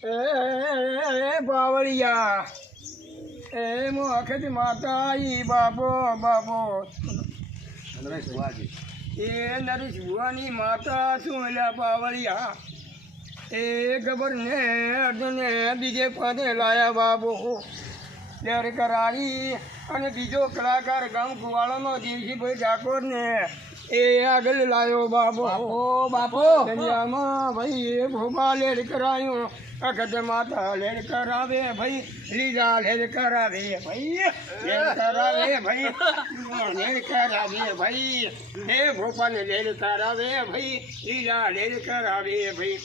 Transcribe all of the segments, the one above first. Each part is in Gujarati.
એ બાવળિયા એ મોખત માતા ઈ બાબો બાબો એ નરેશ ભુવાની માતા શું એલા બાવળિયા એ ગબર ને અર્જુને બીજે પદે લાયા બાબો લેર કરાવી અને બીજો કલાકાર ગામ કુવાળાનો દેવજીભાઈ ઠાકોર ને એ આગળ લાવ્યો બાબો બાપો દરિયામાં ભાઈ એ ભોપા લેર કરાયું અખત માતા લેર કરાવે ભાઈ લીલા લેર કરાવે ભાઈ લેર કરાવે ભાઈ લેર કરાવે ભાઈ એ ભોપાને લેર કરાવે ભાઈ લીલા લેર કરાવે ભાઈ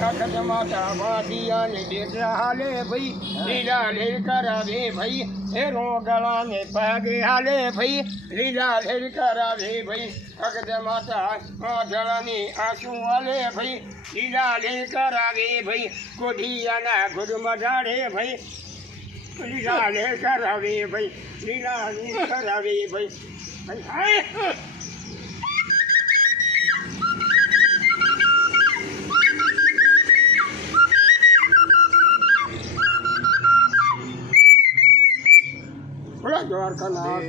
અખત માતા વાદિયાને બેટરા હાલે ભાઈ લીલા લેર કરાવે ભાઈ એ રોગળાને પાગે હાલે ભાઈ લીલા લેર કરાવે ભાઈ અખત માતા માધળાની આંસુ હાલે ભાઈ લીલા લેર કરાવે ભાઈ કોઢિયાના ગુડ મઢાડે ભાઈ લીલા લેર કરાવે ભાઈ લીલા લેર કરાવે ભાઈ દ્વારકા